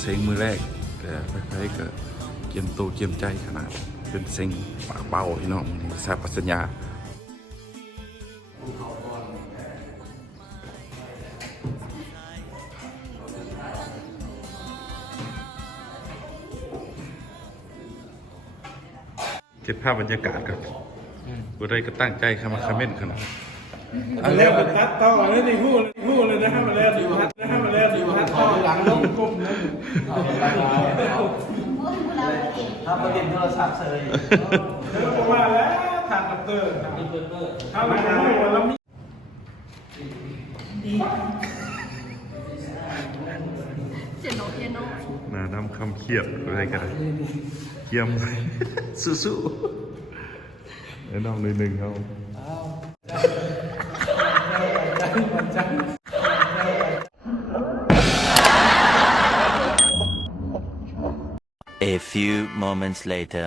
เซ็งมือแรกแต่ไปๆก็เกียมตัวเกียมใจขนาดเป็นเซ็งปากเป้าพี่น้องนี่ทราบปัญญาเก็บภาพบรรยากาศครับบุได้ก็ตั้งใจเข้ามาคอมเมนต์ขนาดอันแล้วมันตัดต่อแล้วในหูเลยนะครับมาแล้วอยู่พัดนะครับมาแล้วอยู่พัดต่อหลังลงกลมนะถ้าประเด็นโทรศัพท์เซยว่าแล้วทางดับเตอร์ถ้ามาแล้วแล้วมีน่าทำคำเครียดอะไรกันเยี่ยมสู้ๆแนะนำเลยหนึ่งเขา A few moments later.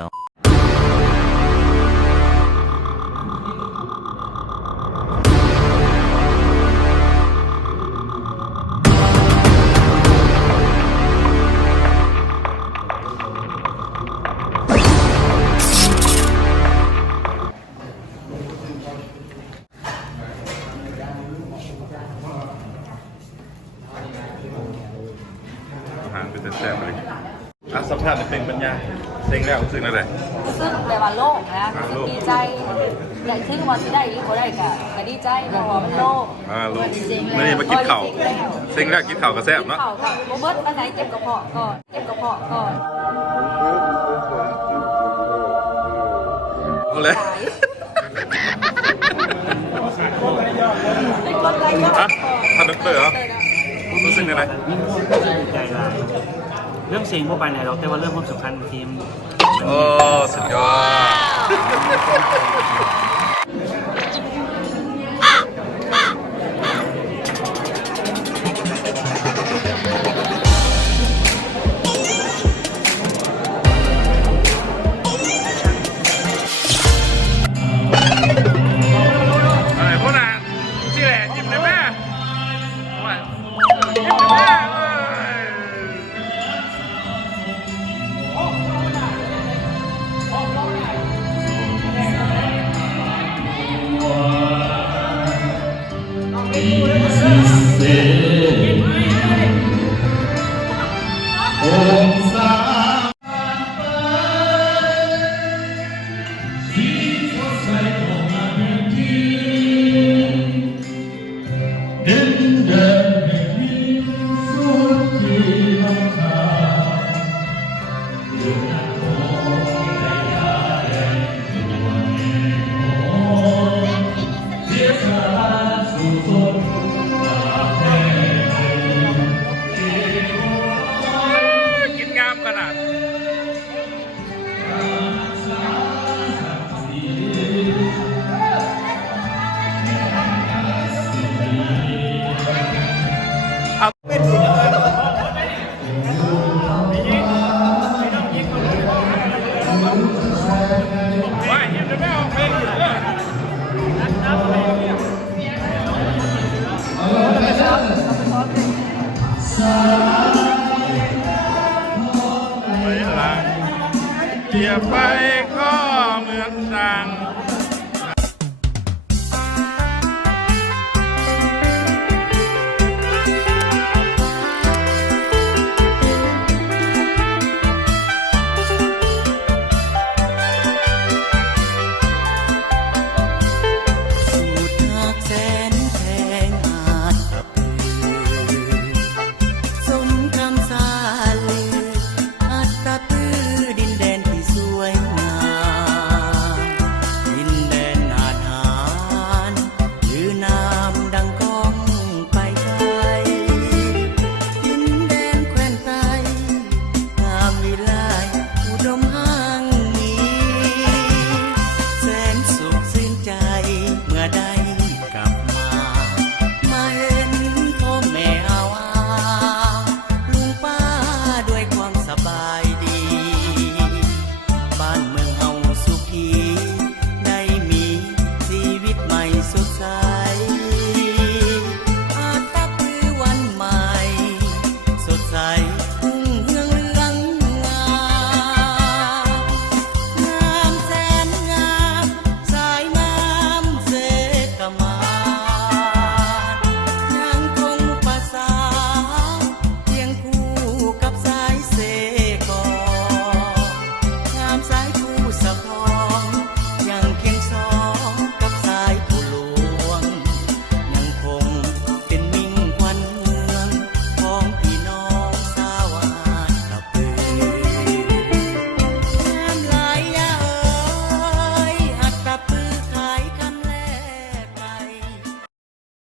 อาหารเป็นแซ่บๆเลยสัมภาษณ์เป็นปัญญาเซ็งแล้วรู้สึกอะไรรู้สึกแบบว่าโล่งนะรู้สึกดีใจอยากขึ้นมาสิได้หรือบ่ได้ก็ดีใจเพราะว่ามันโล่งโล่งนี่มากินข้าวเซ็งแล้วกินข้าวก็แซ่บเนาะข้าวกับโบเบิร์ตอันไหนเจ็บกระเพาะก่อนเอาเลยเป็นคนไรยอดท่านดรเหรอรู้สึกอะไรยิ่งพูดยิ่งใจร้ายเรื่องเสียงพวกไปไหนเราแต่ว่าเรื่องความสำคัญของทีมโอ้สุดยอดอะไรพวกนั้นที่แหละจิ้มได้ไหมอย่าไปก็